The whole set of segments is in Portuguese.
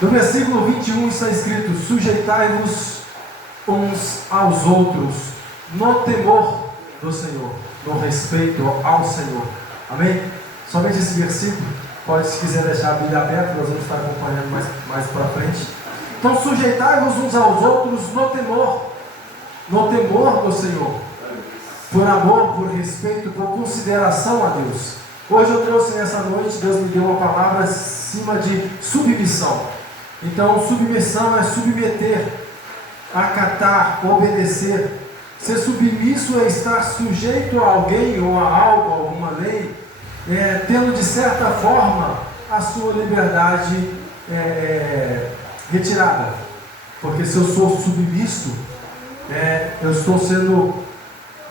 No versículo 21 está escrito: sujeitai-vos uns aos outros no temor do Senhor, no respeito ao Senhor. Amém? Somente esse versículo, pode, se quiser deixar a Bíblia aberta, nós vamos estar acompanhando mais para frente. Então, sujeitai-vos uns aos outros no temor do Senhor, por amor, por respeito, por consideração a Deus. Hoje eu trouxe nessa noite, Deus me deu uma palavra acima de submissão. Então, submissão é submeter, acatar, obedecer. Ser submisso é estar sujeito a alguém ou a algo, a alguma lei, tendo de certa forma a sua liberdade retirada. Porque se eu sou submisso, eu estou sendo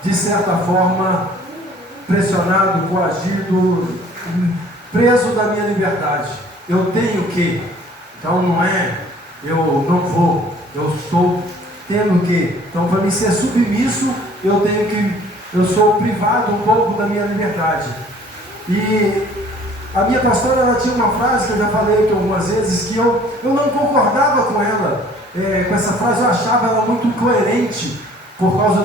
de certa forma pressionado, coagido, preso da minha liberdade. Eu tenho que. Então não é eu não vou, eu estou tendo que. Então, para mim ser submisso, eu sou privado um pouco da minha liberdade. E a minha pastora, ela tinha uma frase que eu já falei aqui algumas vezes, que eu não concordava com ela, com essa frase. Eu achava ela muito incoerente, por causa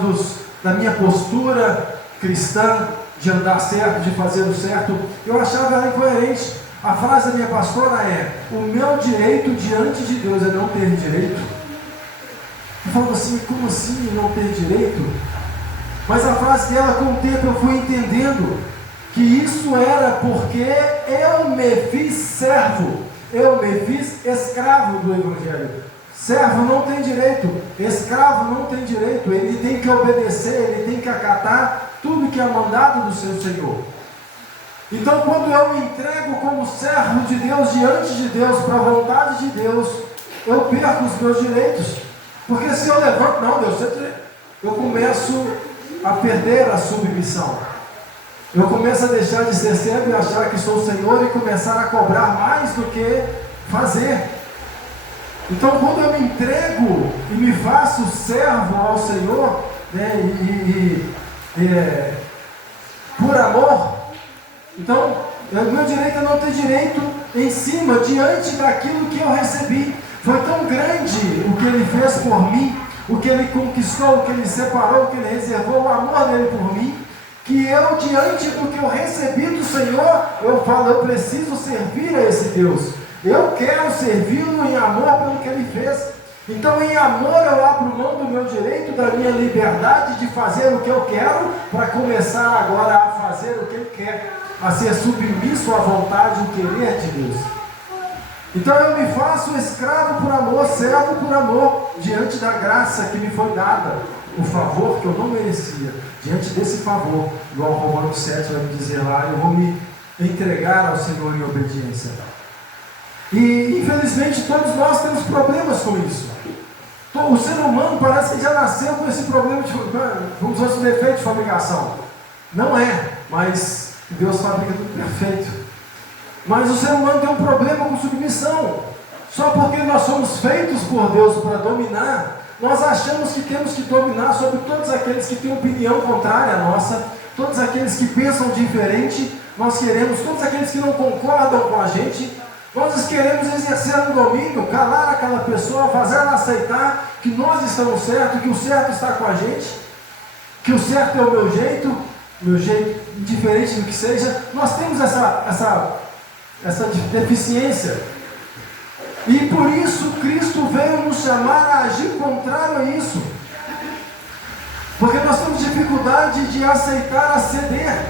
da minha postura cristã, de andar certo, de fazer o certo. Eu achava ela incoerente. A frase da minha pastora é: o meu direito diante de Deus é não ter direito. Eu falo assim: como assim não ter direito? Mas a frase dela, com o tempo eu fui entendendo que isso era porque eu me fiz servo, eu me fiz escravo do Evangelho. Servo não tem direito, escravo não tem direito. Ele tem que obedecer, ele tem que acatar tudo que é mandado do seu Senhor. Então, quando eu me entrego como servo de Deus, diante de Deus, para a vontade de Deus, eu perco os meus direitos. Porque se eu levanto, não, Deus, eu começo a perder a submissão. Eu começo a deixar de ser servo e achar que sou o Senhor e começar a cobrar mais do que fazer. Então, quando eu me entrego e me faço servo ao Senhor, por amor, então, o meu direito é não ter direito em cima, diante daquilo que eu recebi. Foi tão grande o que Ele fez por mim, o que Ele conquistou, o que Ele separou, o que Ele reservou, o amor dEle por mim, que eu, diante do que eu recebi do Senhor, eu falo: eu preciso servir a esse Deus. Eu quero servi-lo em amor pelo que Ele fez. Então, em amor, eu abro mão do meu direito, da minha liberdade de fazer o que eu quero, para começar agora a fazer o que Ele quer, a ser submisso à vontade e o querer de Deus. Então eu me faço escravo por amor, servo por amor, diante da graça que me foi dada, o favor que eu não merecia. Diante desse favor, igual Romanos 7 vai me dizer lá, eu vou me entregar ao Senhor em obediência. E infelizmente todos nós temos problemas com isso. O ser humano parece que já nasceu com esse problema vamos dizer, esse defeito de fabricação. Não é, mas Deus fabrica tudo perfeito. Mas o ser humano tem um problema com submissão. Só porque nós somos feitos por Deus para dominar, nós achamos que temos que dominar sobre todos aqueles que têm opinião contrária à nossa, todos aqueles que pensam diferente. Nós queremos, todos aqueles que não concordam com a gente, nós queremos exercer um domínio, calar aquela pessoa, fazer ela aceitar que nós estamos certos, que o certo está com a gente, que o certo é o meu jeito, diferente do que seja. Nós temos essa deficiência. E por isso Cristo veio nos chamar a agir contrário a isso. Porque nós temos dificuldade de aceitar, a ceder,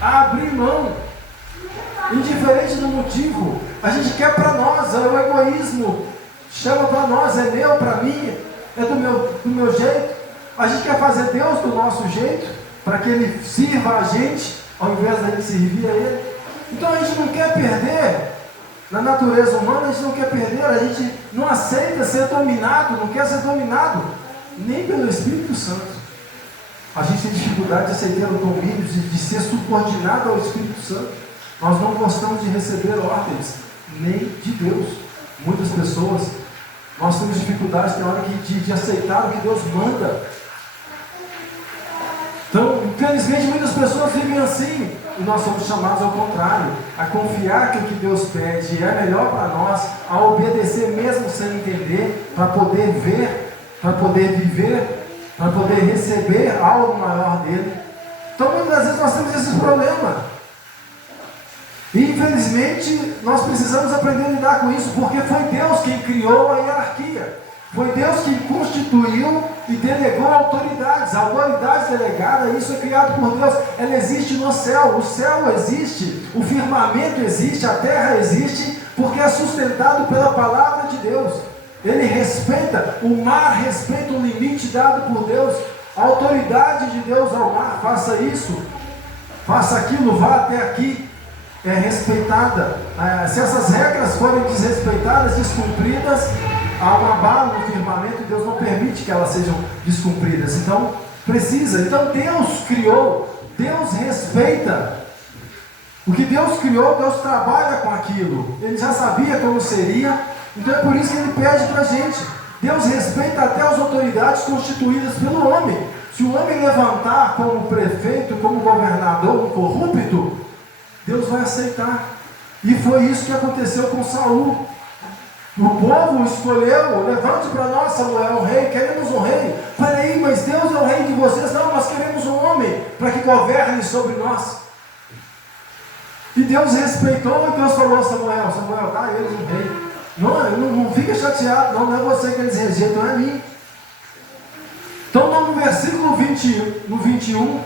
a abrir mão. Indiferente do motivo, a gente quer para nós, o egoísmo chama para nós, é meu, para mim, é do meu jeito. A gente quer fazer Deus do nosso jeito, para que Ele sirva a gente, ao invés da gente servir a Ele. Então a gente não quer perder, na natureza humana a gente não quer perder, a gente não aceita ser dominado, não quer ser dominado, nem pelo Espírito Santo. A gente tem dificuldade de aceitar o domínio, de ser subordinado ao Espírito Santo. Nós não gostamos de receber ordens, nem de Deus. Muitas pessoas, nós temos dificuldade na hora de aceitar o que Deus manda. Então, infelizmente, muitas pessoas vivem assim. E nós somos chamados ao contrário, a confiar que o que Deus pede é melhor para nós, a obedecer mesmo sem entender, para poder ver, para poder viver, para poder receber algo maior dele. Então muitas vezes nós temos esse problema. E infelizmente nós precisamos aprender a lidar com isso, porque foi Deus quem criou a hierarquia. Foi Deus quem constituiu e delegou autoridades. A autoridade delegada, isso é criado por Deus. Ela existe no céu. O céu existe, o firmamento existe, a terra existe, porque é sustentado pela palavra de Deus. Ele respeita, o mar respeita o limite dado por Deus. A autoridade de Deus ao mar, faça isso, faça aquilo, vá até aqui, é respeitada. Se essas regras forem desrespeitadas, descumpridas, há um abalo no firmamento e Deus não permite que elas sejam descumpridas. Então, precisa. Então, Deus criou, Deus respeita. O que Deus criou, Deus trabalha com aquilo. Ele já sabia como seria, então é por isso que Ele pede para a gente. Deus respeita até as autoridades constituídas pelo homem. Se o homem levantar como prefeito, como governador, um corrupto, Deus vai aceitar. E foi isso que aconteceu com Saul. O povo escolheu, levante para nós, Samuel, um rei, queremos um rei. Peraí, mas Deus é o rei de vocês. Não, nós queremos um homem para que governe sobre nós. E Deus respeitou, e Deus falou a Samuel, Samuel, dá a eles um rei. Não fica chateado, não é você que eles rejeitam, é mim. Então no versículo 21,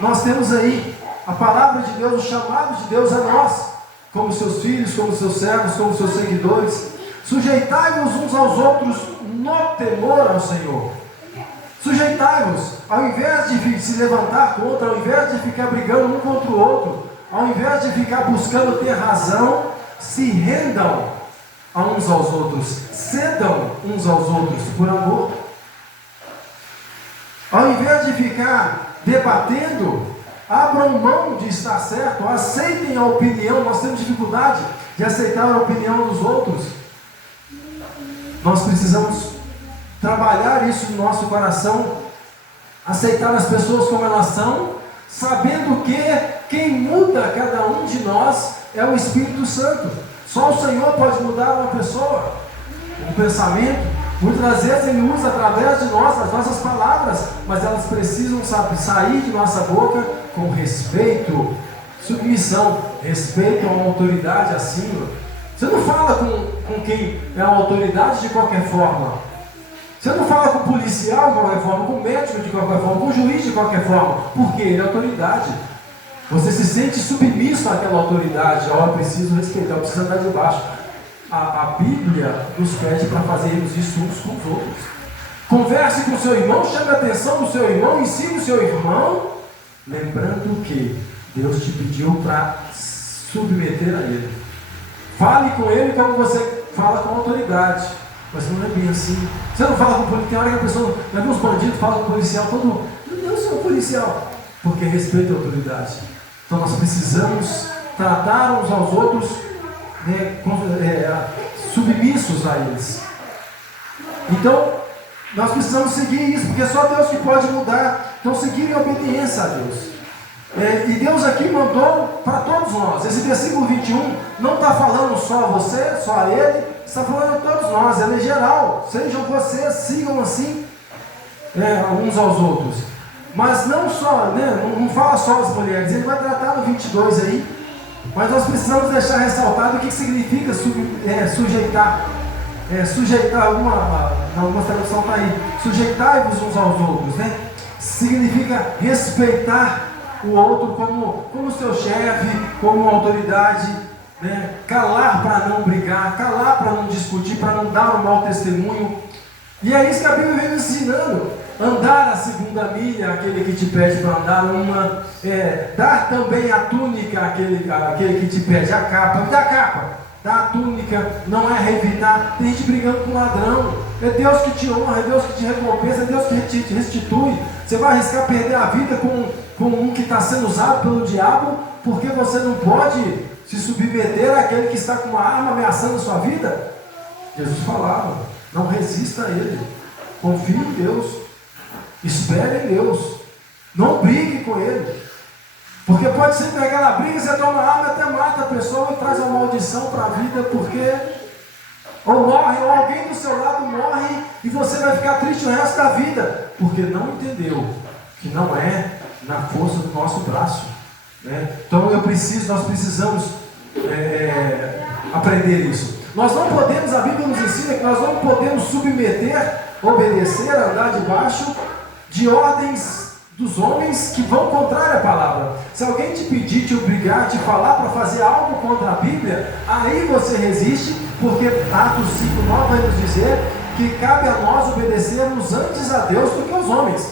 nós temos aí a palavra de Deus, o chamado de Deus a nós, como seus filhos, como seus servos, como seus seguidores. Sujeitai-vos uns aos outros no temor ao Senhor. Sujeitai-vos, ao invés de se levantar contra, ao invés de ficar brigando um contra o outro, ao invés de ficar buscando ter razão, se rendam a uns aos outros, cedam uns aos outros por amor. Ao invés de ficar debatendo, abram mão de estar certo, aceitem a opinião. Nós temos dificuldade de aceitar a opinião dos outros. Nós precisamos trabalhar isso no nosso coração, aceitar as pessoas como elas são, sabendo que quem muda cada um de nós é o Espírito Santo. Só o Senhor pode mudar uma pessoa, um pensamento. Muitas das vezes Ele usa através de nós as nossas palavras, mas elas precisam sair de nossa boca com respeito, submissão, respeito a uma autoridade acima. Você não fala com quem é uma autoridade de qualquer forma. Você não fala com o policial de qualquer forma, com o médico de qualquer forma, com o juiz de qualquer forma, porque ele é autoridade. Você se sente submisso àquela autoridade. Eu preciso respeitar, eu preciso andar debaixo. A Bíblia nos pede para fazermos isso uns com os outros. Converse com o seu irmão, chame a atenção do seu irmão, ensine o seu irmão, lembrando que Deus te pediu para submeter a Ele. Fale com Ele como você fala com a autoridade, mas não é bem assim. Você não fala com o policial, tem hora que a pessoa, já viu os bandidos, fala com o policial, todo, eu sou policial, porque respeita a autoridade. Então nós precisamos tratar uns aos outros, submissos a eles. Então nós precisamos seguir isso, porque é só Deus que pode mudar. Então seguir em obediência a Deus. E Deus aqui mandou para todos nós. Esse versículo 21 não está falando só a você, só a ele, está falando a todos nós, ele é geral. Sejam vocês, sigam assim uns aos outros. Mas não só, não fala só as mulheres, ele vai tratar no 22 aí. Mas nós precisamos deixar ressaltado o que significa sujeitar. Sujeitar, alguma tradução está aí. Sujeitai-vos uns aos outros, significa respeitar o outro como seu chefe, como autoridade, calar para não brigar, calar para não discutir, para não dar um mau testemunho. E é isso que a Bíblia vem nos ensinando. Andar a segunda milha, aquele que te pede para andar uma, dar também a túnica àquele que te pede a capa, me dá a capa, dá a túnica, não é revidar. Tem gente brigando com ladrão. É Deus que te honra, é Deus que te recompensa, é Deus que te restitui. Você vai arriscar perder a vida com um que está sendo usado pelo diabo, porque você não pode se submeter àquele que está com uma arma ameaçando a sua vida? Jesus falava, não resista a ele, confie em Deus, espere em Deus, não brigue com ele, Porque pode ser pegar na briga, você toma arma e até mata a pessoa e traz uma maldição para a vida, porque ou morre, ou alguém do seu lado morre e você vai ficar triste o resto da vida, porque não entendeu que não é na força do nosso braço, né? Então nós precisamos aprender isso. Nós não podemos, a Bíblia nos ensina que nós não podemos submeter, obedecer, andar debaixo de ordens dos homens que vão contrária à palavra. Se alguém te pedir, te obrigar, te falar para fazer algo contra a Bíblia, aí você resiste, porque Atos 5:9 vai nos dizer que cabe a nós obedecermos antes a Deus do que aos homens.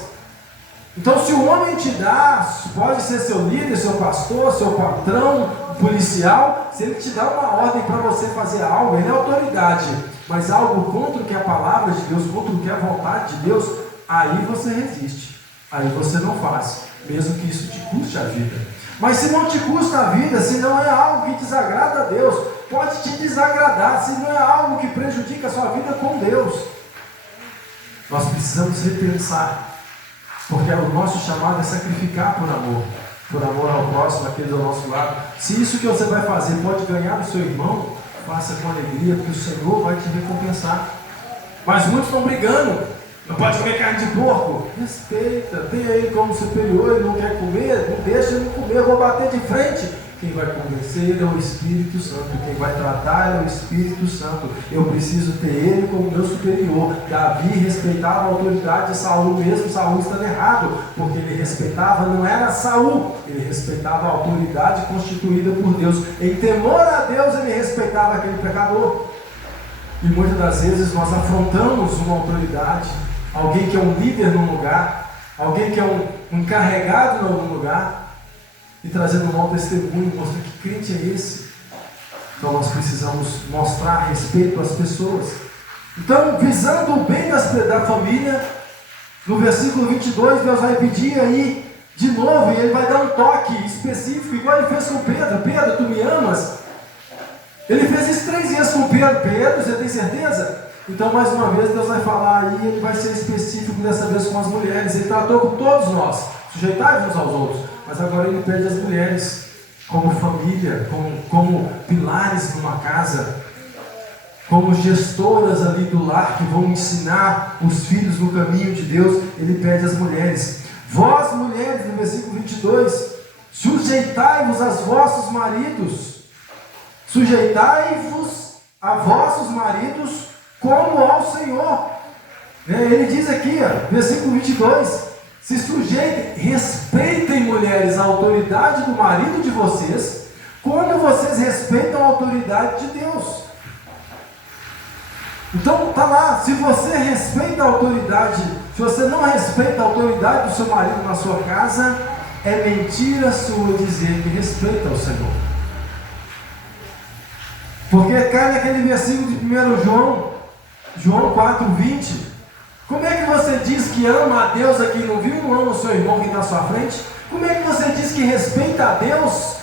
Então, se o homem te dá, pode ser seu líder, seu pastor, seu patrão, policial, se ele te dá uma ordem para você fazer algo, ele é autoridade, mas algo contra o que é a palavra de Deus, contra o que é a vontade de Deus, aí você resiste, aí você não faz, mesmo que isso te custe a vida. Mas se não te custa a vida, se não é algo que desagrada a Deus, pode te desagradar, se não é algo que prejudica a sua vida com Deus, nós precisamos repensar. Porque o nosso chamado é sacrificar por amor ao próximo, aquele do nosso lado. Se isso que você vai fazer pode ganhar do seu irmão, faça com alegria, porque o Senhor vai te recompensar. Mas muitos estão brigando, não pode comer carne de porco. Respeita, tem ele como superior, ele não quer comer, não deixa ele comer, eu vou bater de frente. Quem vai convencer é o Espírito Santo, quem vai tratar é o Espírito Santo. Eu preciso ter ele como meu superior. Davi respeitava a autoridade de Saul, mesmo Saul estando errado, porque ele respeitava, não era Saul, ele respeitava a autoridade constituída por Deus. Em temor a Deus, ele respeitava aquele pecador. E muitas das vezes nós afrontamos uma autoridade, alguém que é um líder num lugar, alguém que é um encarregado em algum lugar, e trazendo um mau testemunho, mostrar que crente é esse. Então nós precisamos mostrar respeito às pessoas. Então, visando o bem da família, no versículo 22, Deus vai pedir aí de novo, e ele vai dar um toque específico, igual ele fez com Pedro. Pedro, tu me amas? Ele fez isso 3 vezes com Pedro. Pedro, você tem certeza? Então, mais uma vez, Deus vai falar aí, ele vai ser específico dessa vez com as mulheres. Ele tratou com todos nós, sujeitai-vos uns aos outros. Mas agora ele pede as mulheres como família, como pilares numa casa, como gestoras ali do lar, que vão ensinar os filhos no caminho de Deus. Ele pede às mulheres: vós mulheres, no versículo 22, sujeitai-vos aos vossos maridos, sujeitai-vos a vossos maridos como ao Senhor. Ele diz aqui, versículo 22, se sujeitem, respeitem, mulheres, a autoridade do marido de vocês, como vocês respeitam a autoridade de Deus. Então está lá, se você respeita a autoridade, se você não respeita a autoridade do seu marido na sua casa, é mentira sua dizer que respeita o Senhor. Porque cai naquele versículo de 1 João 4:20. Como é que você diz que ama a Deus a quem não viu, não ama o seu irmão que está à sua frente? Como é que você diz que respeita a Deus,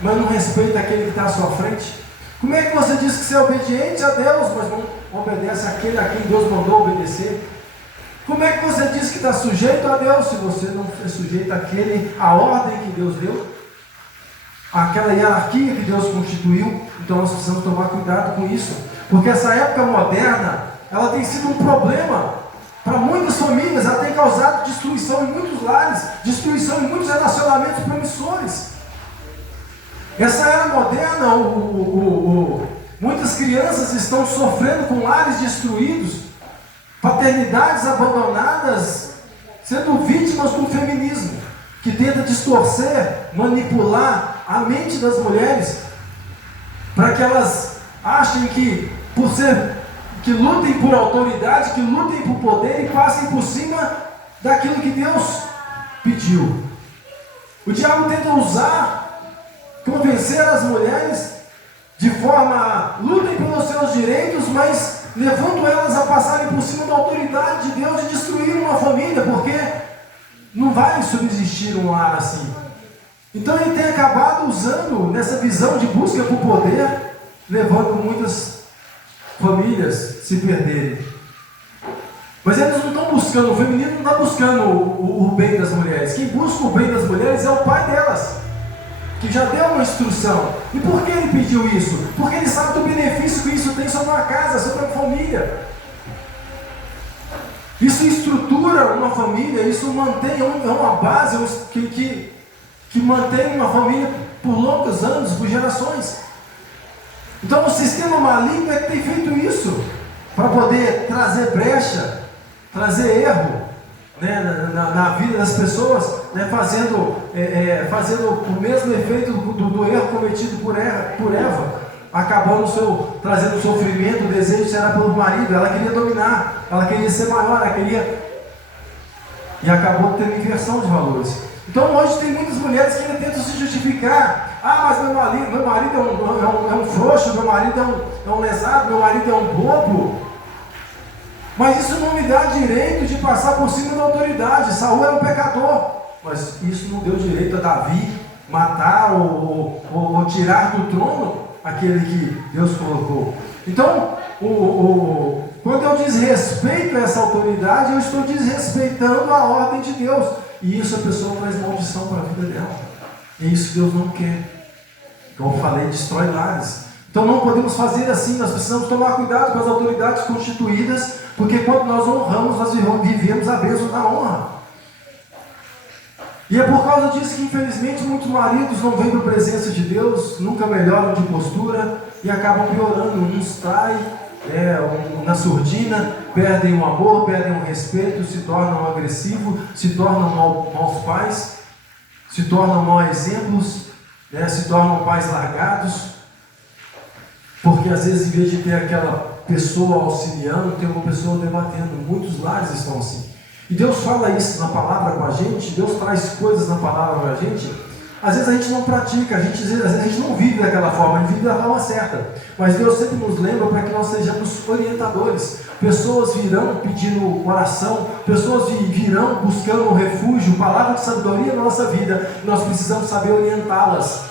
mas não respeita aquele que está à sua frente? Como é que você diz que você é obediente a Deus, mas não obedece àquele a quem Deus mandou obedecer? Como é que você diz que está sujeito a Deus, se você não é sujeito à ordem que Deus deu? Aquela hierarquia que Deus constituiu? Então nós precisamos tomar cuidado com isso, porque essa época moderna, ela tem sido um problema para muitas famílias, ela tem causado destruição em muitos lares, destruição em muitos relacionamentos promissores. Essa era moderna, muitas crianças estão sofrendo com lares destruídos, paternidades abandonadas, sendo vítimas do feminismo, que tenta distorcer, manipular a mente das mulheres, para que elas achem que lutem por autoridade, que lutem por poder e passem por cima daquilo que Deus pediu. O diabo tenta convencer as mulheres de forma, lutem pelos seus direitos, mas levando elas a passarem por cima da autoridade de Deus e destruir uma família, porque não vai subsistir um lar assim. Então ele tem acabado usando nessa visão de busca por poder, levando muitas famílias se perderem. Mas eles não estão buscando, o feminino não está buscando o bem das mulheres. Quem busca o bem das mulheres é o pai delas, que já deu uma instrução. E por que ele pediu isso? Porque ele sabe do benefício que isso tem sobre uma casa, sobre uma família. Isso estrutura uma família, isso mantém, é uma base que mantém uma família por longos anos, por gerações. Então o sistema maligno é que tem feito isso, para poder trazer brecha, trazer erro, né, na vida das pessoas, né, fazendo o mesmo efeito do erro cometido por Eva, acabando trazendo sofrimento. O desejo será pelo marido. Ela queria dominar, ela queria ser maior, ela queria, e acabou tendo inversão de valores. Então hoje tem muitas mulheres que ainda tentam se justificar. Mas meu marido é um frouxo, meu marido é um lesado, meu marido é um bobo. Mas isso não me dá direito de passar por cima da autoridade. Saul era um pecador, mas isso não deu direito a Davi matar ou tirar do trono aquele que Deus colocou. Então, quando eu desrespeito essa autoridade, eu estou desrespeitando a ordem de Deus. E isso a pessoa traz maldição para a vida dela. E isso Deus não quer. Como eu falei, destrói lares. Então não podemos fazer assim. Nós precisamos tomar cuidado com as autoridades constituídas, porque quando nós honramos, nós vivemos a bênção da honra. E é por causa disso que infelizmente muitos maridos não vêm para a presença de Deus, nunca melhoram de postura e acabam piorando. Uns traem na surdina, perdem o amor, perdem o respeito, se tornam agressivos, se tornam maus pais, se tornam maus exemplos, se tornam pais largados, porque às vezes em vez de ter aquela pessoa auxiliando, tem uma pessoa debatendo. Muitos lares estão assim. E Deus fala isso na palavra com a gente, Deus traz coisas na palavra para a gente. Às vezes a gente não pratica, às vezes a gente não vive daquela forma, a gente vive da forma certa. Mas Deus sempre nos lembra para que nós sejamos orientadores. Pessoas virão pedindo oração, pessoas virão buscando refúgio, palavra de sabedoria na nossa vida. E nós precisamos saber orientá-las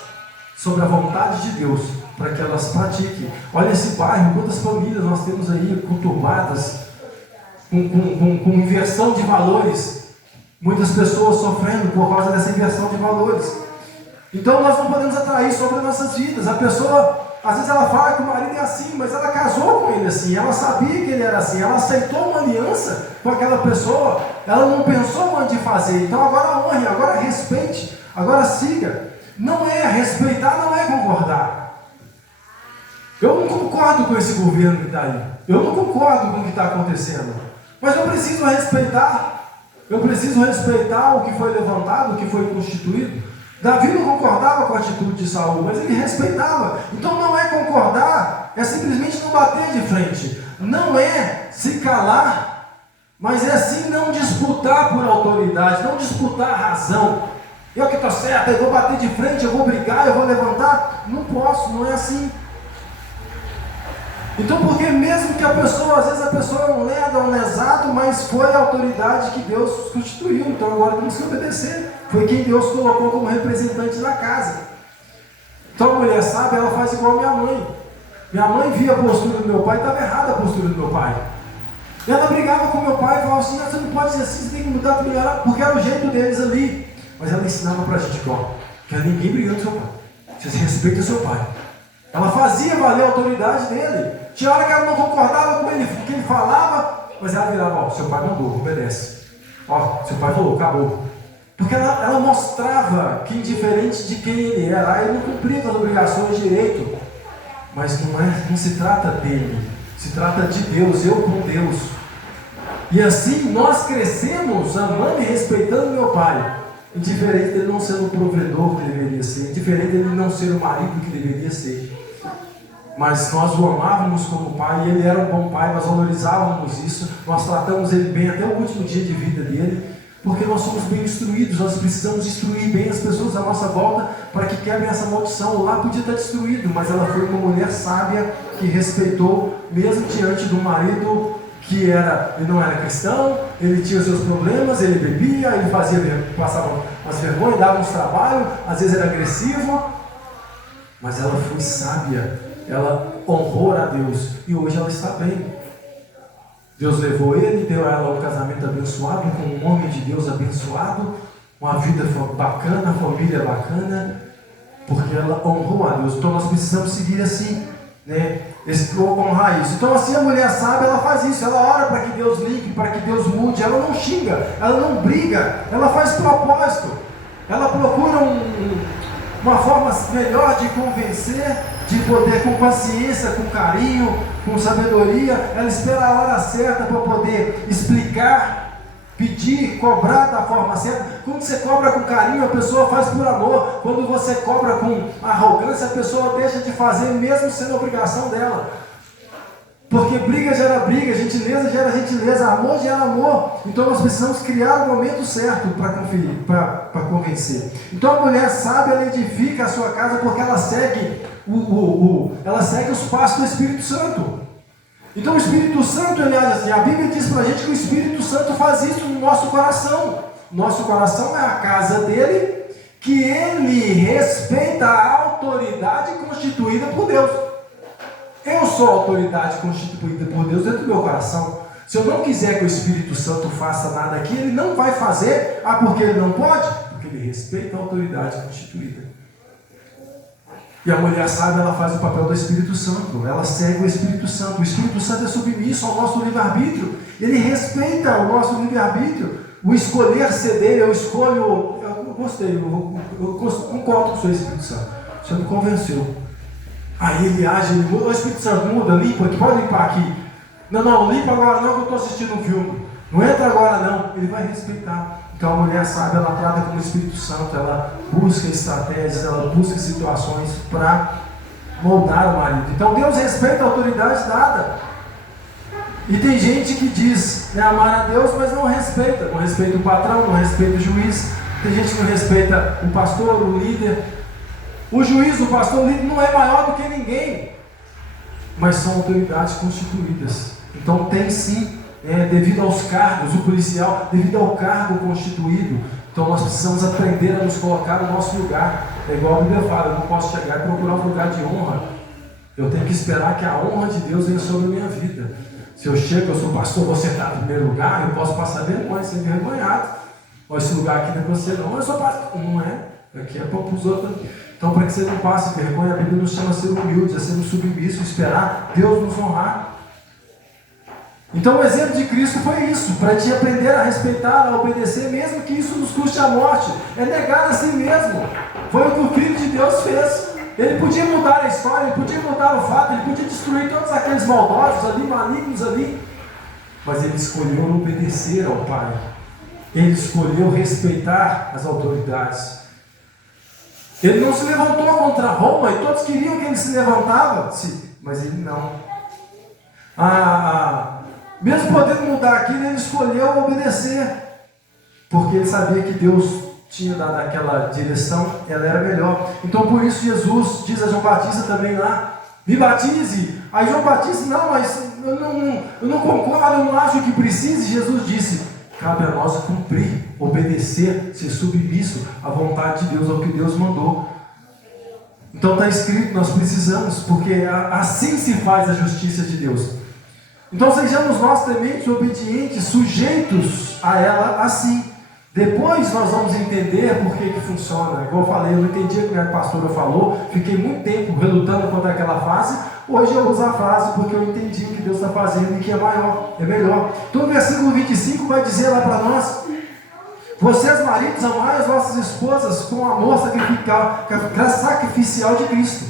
sobre a vontade de Deus, para que elas pratiquem. Olha esse bairro, quantas famílias nós temos aí conturbadas, com inversão de valores. Muitas pessoas sofrendo por causa dessa inversão de valores. Então nós não podemos atrair sobre as nossas vidas. A pessoa, às vezes ela fala que o marido é assim, mas ela casou com ele assim, ela sabia que ele era assim, ela aceitou uma aliança com aquela pessoa, ela não pensou antes de fazer. Então agora honre, agora respeite, agora siga. Não é respeitar, não é concordar. Eu não concordo com esse governo que está aí, eu não concordo com o que está acontecendo, mas eu preciso respeitar o que foi levantado, o que foi constituído. Davi não concordava com a atitude de Saul, mas ele respeitava. Então não é concordar, é simplesmente não bater de frente. Não é se calar, mas é sim não disputar por autoridade, não disputar a razão. Eu que estou certo, eu vou bater de frente, eu vou brigar, eu vou levantar. Não posso, não é assim. Então, porque mesmo que às vezes a pessoa é um lerdo, um lesado, mas foi a autoridade que Deus constituiu, então agora temos que obedecer. Foi quem Deus colocou como representante da casa. Então a mulher sábia, ela faz igual a minha mãe. Minha mãe via a postura do meu pai, estava errada a postura do meu pai. E ela brigava com meu pai e falava assim: você não pode ser assim, você tem que mudar para melhorar, porque era o jeito deles ali. Mas ela ensinava para a gente: que ninguém brigando com seu pai, você respeita o seu pai. Ela fazia valer a autoridade dele. Tinha hora que ela não concordava com ele, o que ele falava, mas ela virava: seu pai mandou, obedece. Seu pai falou, acabou. Porque ela mostrava que, indiferente de quem ele era, ele não cumpria as obrigações direito. Mas não se trata dele, se trata de Deus, eu com Deus. E assim nós crescemos amando e respeitando meu pai, indiferente dele não ser o provedor que deveria ser, indiferente dele não ser o marido que deveria ser. Mas nós o amávamos como pai, e ele era um bom pai, nós valorizávamos isso, nós tratamos ele bem até o último dia de vida dele, porque nós somos bem instruídos, nós precisamos instruir bem as pessoas à nossa volta, para que quebrem essa maldição. Lá podia estar destruído, mas ela foi uma mulher sábia, que respeitou, mesmo diante do marido, que ele não era cristão, ele tinha os seus problemas, ele bebia, ele passava umas vergonhas, dava uns trabalhos, às vezes era agressivo, mas ela foi sábia, ela honrou a Deus, e hoje ela está bem. Deus levou ele, deu a ela um casamento abençoado, com um homem de Deus abençoado, uma vida bacana, família bacana, porque ela honrou a Deus. Então nós precisamos seguir assim, né? Honrar isso. Então assim a mulher sábia, ela faz isso, ela ora para que Deus limpe, para que Deus mude, ela não xinga, ela não briga, ela faz propósito, ela procura uma forma melhor de convencer, de poder, com paciência, com carinho, com sabedoria, ela espera a hora certa para poder explicar, pedir, cobrar da forma certa. Quando você cobra com carinho, a pessoa faz por amor. Quando você cobra com arrogância, a pessoa deixa de fazer, mesmo sendo obrigação dela. Porque briga gera briga, gentileza gera gentileza, amor gera amor. Então nós precisamos criar o momento certo para convencer. Então a mulher sábia, ela edifica a sua casa porque ela segue ela segue os passos do Espírito Santo. Então o Espírito Santo, aliás, assim, a Bíblia diz para a gente que o Espírito Santo faz isso no nosso coração. Nosso coração é a casa dele, que ele respeita a autoridade constituída por Deus. Eu sou a autoridade constituída por Deus dentro do meu coração. Se eu não quiser que o Espírito Santo faça nada aqui, ele não vai fazer. Porque ele não pode? Porque ele respeita a autoridade constituída. E a mulher sábia, ela faz o papel do Espírito Santo. Ela segue o Espírito Santo. O Espírito Santo é submisso ao nosso livre-arbítrio. Ele respeita o nosso livre-arbítrio. O escolher ceder, eu escolho... Eu gostei, eu concordo com o seu Espírito Santo. O Senhor me convenceu. Aí ele age, ele muda. O Espírito Santo muda, limpa aqui, pode limpar aqui. Não, limpa agora não, que eu estou assistindo um filme. Não entra agora não. Ele vai respeitar. Então a mulher sábia, ela trata como o Espírito Santo, ela busca estratégias, ela busca situações para moldar o marido. Então Deus respeita a autoridade dada. E tem gente que diz, né, amar a Deus, mas não respeita o patrão, não respeita o juiz. Tem gente que não respeita o pastor, o líder. O juiz, o pastor, o líder não é maior do que ninguém, mas são autoridades constituídas. Então tem sim, devido aos cargos, o policial, devido ao cargo constituído. Então nós precisamos aprender a nos colocar no nosso lugar. É igual a Bíblia fala, eu não posso chegar e procurar um lugar de honra. Eu tenho que esperar que a honra de Deus venha sobre a minha vida. Se eu chego, eu sou pastor, vou sentar no primeiro lugar, eu posso passar vergonha, ser envergonhado. Esse lugar aqui não é você não, eu sou pastor. Não é, aqui é para os outros. Então, para que você não passe vergonha, a Bíblia nos chama a ser humildes, a ser submisso, esperar Deus nos honrar. Então, o exemplo de Cristo foi isso, para te aprender a respeitar, a obedecer, mesmo que isso nos custe a morte. É negar a si mesmo. Foi o que o Filho de Deus fez. Ele podia mudar a história, ele podia mudar o fato, ele podia destruir todos aqueles maldosos ali, malignos ali. Mas ele escolheu obedecer ao Pai. Ele escolheu respeitar as autoridades. Ele não se levantou contra Roma, e todos queriam que ele se levantasse, mas ele não. Mesmo podendo mudar aquilo, ele escolheu obedecer, porque ele sabia que Deus tinha dado aquela direção, ela era melhor. Então por isso Jesus diz a João Batista também lá, me batize. Aí João Batista, não, mas eu não concordo, eu não acho que precise. Jesus disse, cabe a nós cumprir, obedecer, ser submisso à vontade de Deus, ao que Deus mandou. Então está escrito, nós precisamos, porque assim se faz a justiça de Deus. Então sejamos nós tementes, obedientes, sujeitos a ela assim. Depois nós vamos entender por que funciona. Igual eu falei, eu não entendi o que a pastora falou, fiquei muito tempo relutando contra aquela frase. Hoje eu uso a frase porque eu entendi o que Deus está fazendo e que é maior, é melhor. Então o versículo 25 vai dizer lá para nós: vocês maridos, amai as vossas esposas com amor sacrificial de Cristo,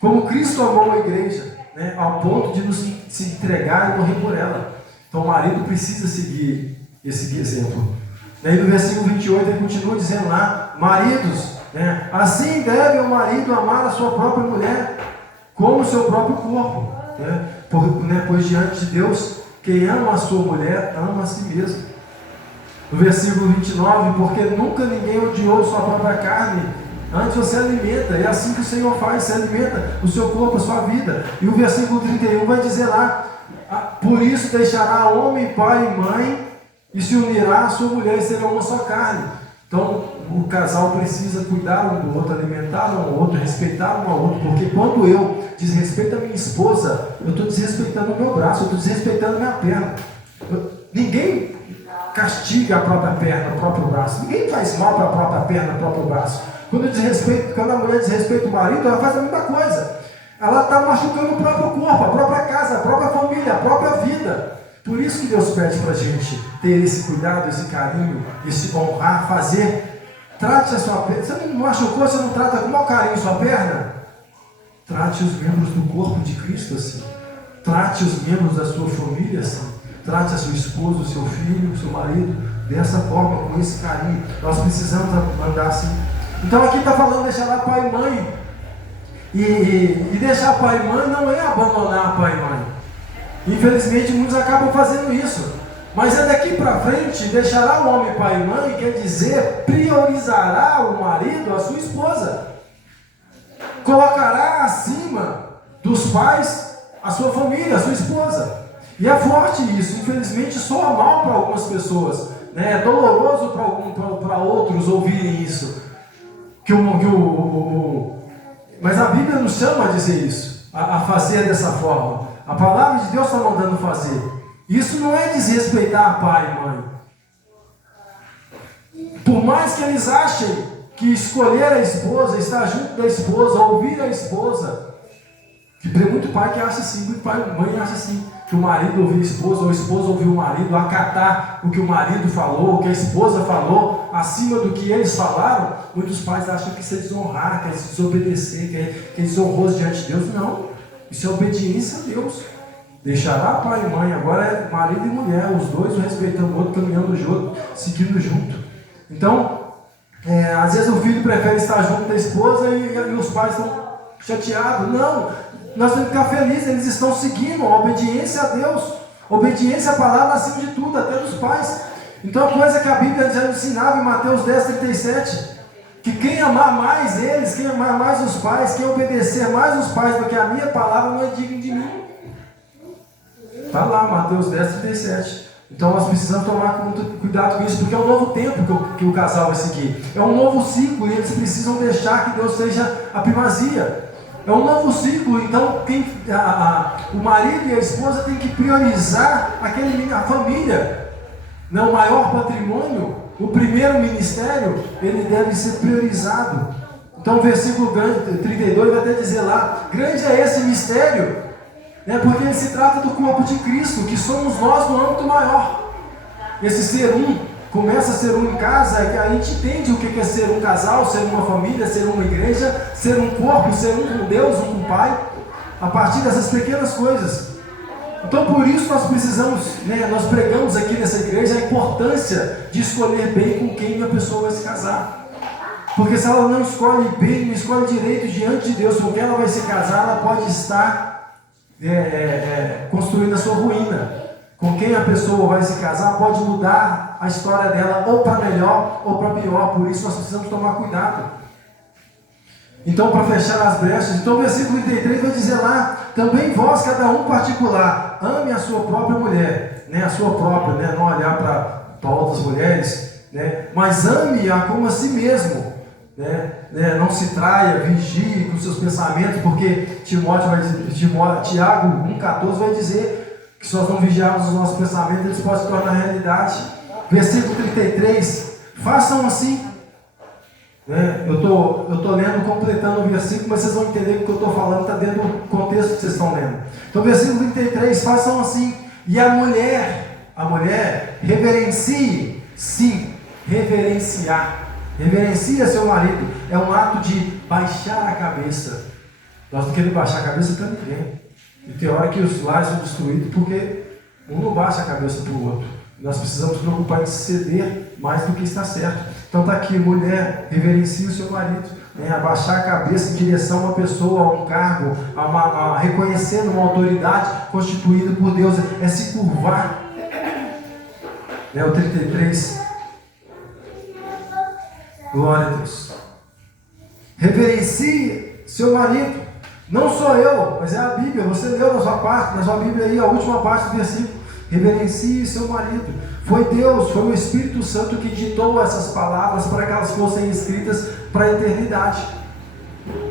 como Cristo amou a igreja, né, ao ponto de nos se entregar e morrer por ela. Então o marido precisa seguir esse exemplo. Daí no versículo 28 ele continua dizendo lá, maridos, né, assim deve o marido amar a sua própria mulher como o seu próprio corpo, né, pois diante de Deus, quem ama a sua mulher, ama a si mesmo. No versículo 29, porque nunca ninguém odiou sua própria carne, antes você alimenta, é assim que o Senhor faz, você alimenta o seu corpo, a sua vida. E o versículo 31 vai dizer lá, por isso deixará homem, pai e mãe, e se unirá a sua mulher e serão uma só carne. Então o casal precisa cuidar um do outro, alimentar um ao outro, respeitar um ao outro, porque quando eu desrespeito a minha esposa, eu estou desrespeitando o meu braço, eu estou desrespeitando a minha perna. Ninguém castiga a própria perna, o próprio braço. Ninguém faz mal para a própria perna, o próprio braço. Quando a mulher desrespeita o marido, ela faz a mesma coisa. Ela está machucando o próprio corpo, a própria casa, a própria família, a própria vida. Por isso que Deus pede para a gente ter esse cuidado, esse carinho, esse honrar, fazer. Trate a sua perna. Você não machucou, você não trata com mau carinho a sua perna? Trate os membros do corpo de Cristo assim. Trate os membros da sua família assim. Trate a sua esposa, o seu filho, o seu marido, dessa forma, com esse carinho. Nós precisamos andar assim. Então aqui está falando deixar lá pai e mãe. E deixar pai e mãe não é abandonar pai e mãe. Infelizmente muitos acabam fazendo isso. Mas é daqui para frente, deixará o homem pai e mãe, quer dizer, priorizará o marido, a sua esposa. Colocará acima dos pais a sua família, a sua esposa. E é forte isso, infelizmente soa mal para algumas pessoas, né? É doloroso para outros ouvirem isso. Mas a Bíblia nos chama a dizer isso, a fazer dessa forma. A palavra de Deus está mandando fazer. Isso não é desrespeitar pai e mãe. Por mais que eles achem que escolher a esposa, estar junto da esposa, ouvir a esposa, que tem muito pai que acha assim, muito pai e mãe acha assim, que o marido ouvir a esposa, ou a esposa ouvir o marido, acatar o que o marido falou, o que a esposa falou, acima do que eles falaram. Muitos pais acham que isso é desonrar, que é desobedecer, que é desonroso diante de Deus. Não, isso é obediência a Deus. Deixará pai e mãe, agora é marido e mulher, os dois um respeitando o outro, caminhando junto, seguindo junto. Então, às vezes o filho prefere estar junto da esposa e os pais estão chateados. Não, nós temos que ficar felizes, eles estão seguindo a obediência a Deus, obediência à palavra acima de tudo, até dos pais. Então a coisa que a Bíblia já ensinava em Mateus 10:37, que quem amar mais eles, quem amar mais os pais, quem obedecer mais os pais do que a minha palavra não é digno de mim. Está lá, Mateus 10:37. Então nós precisamos tomar muito cuidado com isso, porque é um novo tempo que o casal vai seguir. É um novo ciclo e eles precisam deixar que Deus seja a primazia. É um novo ciclo, então o marido e a esposa têm que priorizar a família. Não, o maior patrimônio, o primeiro ministério, ele deve ser priorizado. Então o versículo 32 vai até dizer lá, grande é esse mistério, porque ele se trata do corpo de Cristo, que somos nós no âmbito maior. Esse ser um, começa a ser um em casa, que a gente entende o que é ser um casal, ser uma família, ser uma igreja, ser um corpo, ser um com Deus, um com o Pai, a partir dessas pequenas coisas. Então por isso nós precisamos, nós pregamos aqui nessa igreja a importância de escolher bem com quem a pessoa vai se casar. Porque se ela não escolhe bem, não escolhe direito diante de Deus com quem ela vai se casar, ela pode estar construindo a sua ruína. Com quem a pessoa vai se casar pode mudar a história dela ou para melhor ou para pior. Por isso nós precisamos tomar cuidado. Então, para fechar as brechas, então o versículo 33 vai dizer lá, também vós, cada um particular, ame a sua própria mulher, a sua própria, não olhar para outras mulheres, mas ame-a como a si mesmo, não se traia, vigie com seus pensamentos, porque Tiago 1,14 vai dizer que se nós não vigiarmos os nossos pensamentos, eles podem se tornar realidade. Versículo 33, façam assim. Eu estou lendo, completando o versículo, mas vocês vão entender que o que eu estou falando está dentro do contexto que vocês estão lendo. Então, versículo 33, façam assim. E a mulher reverencie, sim, reverenciar. Reverencia seu marido. É um ato de baixar a cabeça. Nós não queremos baixar a cabeça para ninguém. E tem hora que os lares são destruídos porque um não baixa a cabeça para o outro. Nós precisamos nos preocupar em ceder mais do que está certo. Então está aqui, mulher, reverencie o seu marido, abaixar a cabeça em direção a uma pessoa, a um cargo, a reconhecendo uma autoridade constituída por Deus, é se curvar. O 33, glória a Deus. Reverencie seu marido, não sou eu, mas é a Bíblia, você leu na sua Bíblia aí, a última parte do versículo. Reverencie seu marido. Foi Deus, foi o Espírito Santo que ditou essas palavras para que elas fossem escritas para a eternidade.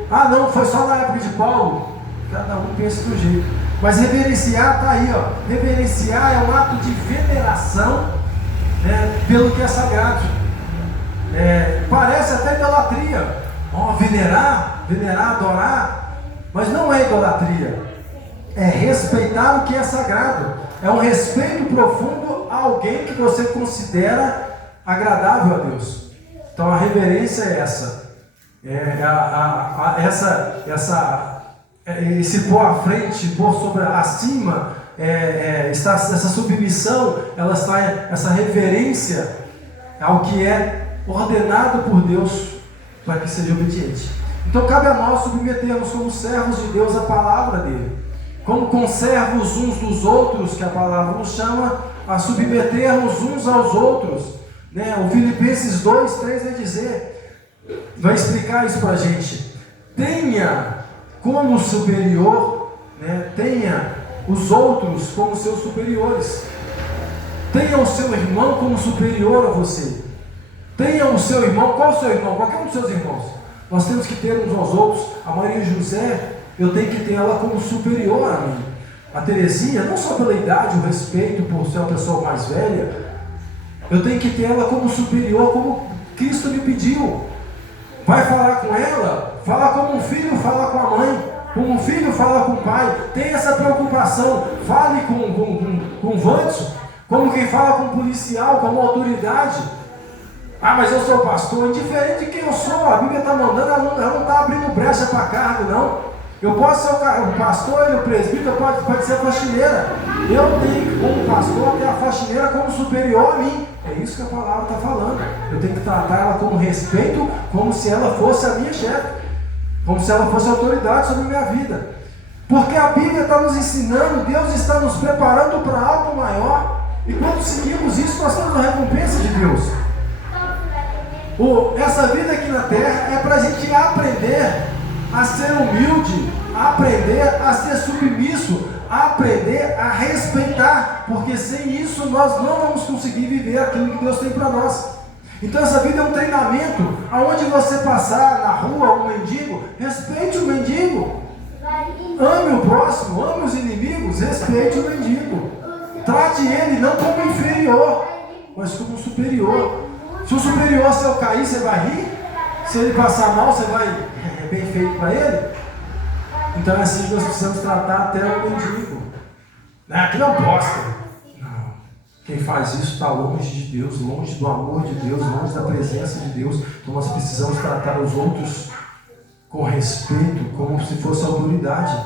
Ah não, foi só na época de Paulo. Cada um pensa do jeito. Mas reverenciar está aí, ó. Reverenciar é um ato de veneração, né, pelo que é sagrado. Parece até idolatria. Venerar, adorar. Mas não é idolatria. É respeitar o que é sagrado. É um respeito profundo a alguém que você considera agradável a Deus. Então a reverência é essa. Esse pôr à frente, pôr sobre acima, essa submissão, essa reverência ao que é ordenado por Deus para que seja obediente. Então cabe a nós submetermos como servos de Deus a palavra dele, como conservos uns dos outros, que a palavra nos chama a submetermos uns aos outros, né? O Filipenses 2:3 vai explicar isso para a gente. Tenha como superior, né? Tenha os outros como seus superiores. Tenha o seu irmão como superior a você. Tenha o seu irmão. Qual o seu irmão? Qualquer um dos seus irmãos. Nós temos que ter uns aos outros. A Maria José, eu tenho que ter ela como superior a mim. A Terezinha, não só pela idade, o respeito por ser uma pessoa mais velha, eu tenho que ter ela como superior, como Cristo me pediu. Vai falar com ela, fala como um filho fala com a mãe, como um filho fala com o pai. Tem essa preocupação. Fale com o Vantes, como quem fala com um policial, como autoridade. Mas eu sou pastor. Indiferente de quem eu sou, a Bíblia está mandando, ela não está abrindo brecha para cargo, não. Eu posso ser o pastor e o presbítero, pode ser a faxineira. Eu tenho, como pastor, ter a faxineira como superior a mim. É isso que a palavra está falando. Eu tenho que tratar ela com respeito, como se ela fosse a minha chefe, como se ela fosse autoridade sobre a minha vida. Porque a Bíblia está nos ensinando, Deus está nos preparando para algo maior. E quando seguimos isso, nós temos a recompensa de Deus. Essa vida aqui na terra é para a gente aprender a ser humilde, a aprender a ser submisso, a aprender a respeitar, porque sem isso nós não vamos conseguir viver aquilo que Deus tem para nós. Então essa vida é um treinamento. Aonde você passar na rua um mendigo, respeite o mendigo, ame o próximo, ame os inimigos, respeite o mendigo, trate ele não como inferior, mas como superior. Se o superior seu cair, você vai rir. Se ele passar mal, você vai bem feito para ele. Então é assim que nós precisamos tratar até o mendigo. Aquilo é um bosta. Não. Quem faz isso está longe de Deus, longe do amor de Deus, longe da presença de Deus. Então nós precisamos tratar os outros com respeito, como se fosse autoridade.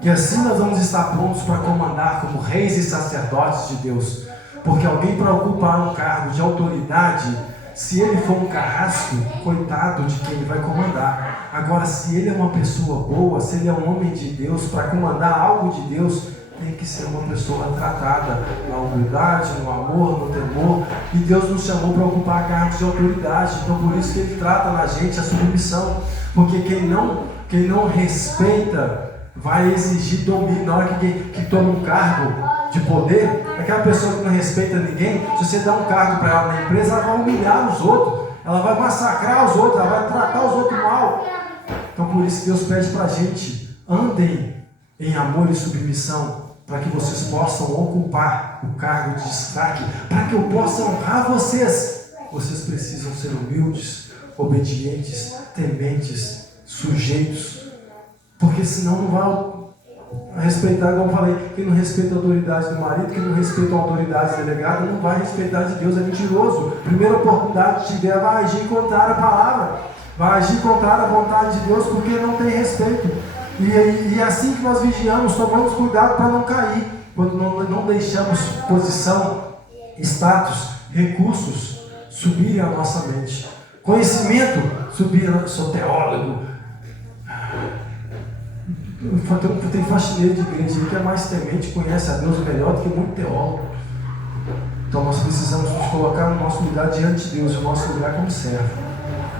E assim nós vamos estar prontos para comandar como reis e sacerdotes de Deus. Porque alguém para ocupar um cargo de autoridade, se ele for um carrasco, coitado de quem ele vai comandar. Agora, se ele é uma pessoa boa, se ele é um homem de Deus, para comandar algo de Deus, tem que ser uma pessoa tratada na humildade, no amor, no temor. E Deus nos chamou para ocupar cargos de autoridade. Então, por isso que Ele trata na gente a submissão. Porque quem não respeita vai exigir domínio. Na hora que toma um cargo de poder, aquela pessoa que não respeita ninguém, se você dá um cargo para ela na empresa, ela vai humilhar os outros, ela vai massacrar os outros, ela vai tratar os outros mal. Então por isso que Deus pede para a gente: andem em amor e submissão, para que vocês possam ocupar o cargo de destaque, para que eu possa honrar vocês. Vocês precisam ser humildes, obedientes, tementes, sujeitos, porque senão não vai respeitar, como eu falei, quem não respeita a autoridade do marido, quem não respeita a autoridade delegada, não vai respeitar de Deus, é mentiroso. Primeira oportunidade que tiver, vai agir contrário à palavra, vai agir contrário à vontade de Deus, porque não tem respeito. E é assim que nós vigiamos, tomamos cuidado para não cair, quando não deixamos posição, status, recursos subirem a nossa mente. Conhecimento subir, sou teólogo. Tem faxineiro de igreja que é mais temente, conhece a Deus melhor do que muito teólogo. Então nós precisamos nos colocar no nosso lugar diante de Deus, o nosso lugar como servo.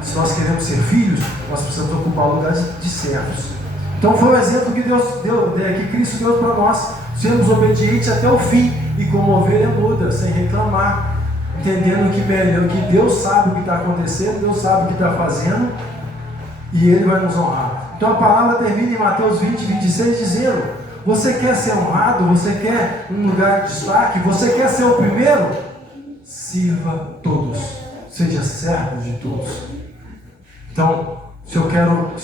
Se nós queremos ser filhos, nós precisamos ocupar o lugar de servos. Então foi o exemplo que que Cristo deu para nós, sermos obedientes até o fim e como ovelha muda, sem reclamar, entendendo que Deus sabe o que está acontecendo, Deus sabe o que está fazendo e Ele vai nos honrar. Então a palavra termina em Mateus 20:26 dizendo: Você quer ser honrado? Você quer um lugar de destaque? Você quer ser o primeiro? Sirva todos. Seja servo de todos. Então, se eu quero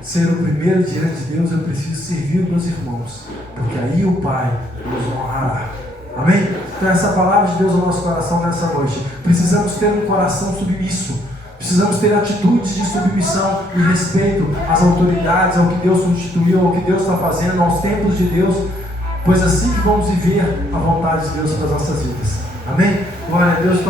ser o primeiro diante de Deus, eu preciso servir os meus irmãos, porque aí o Pai nos honrará. Amém? Então essa palavra de Deus no nosso coração nessa noite. Precisamos ter um coração submisso. Precisamos ter atitudes de submissão e respeito às autoridades, ao que Deus constituiu, ao que Deus está fazendo, aos tempos de Deus, pois assim que vamos viver a vontade de Deus para as nossas vidas. Amém? Glória a Deus.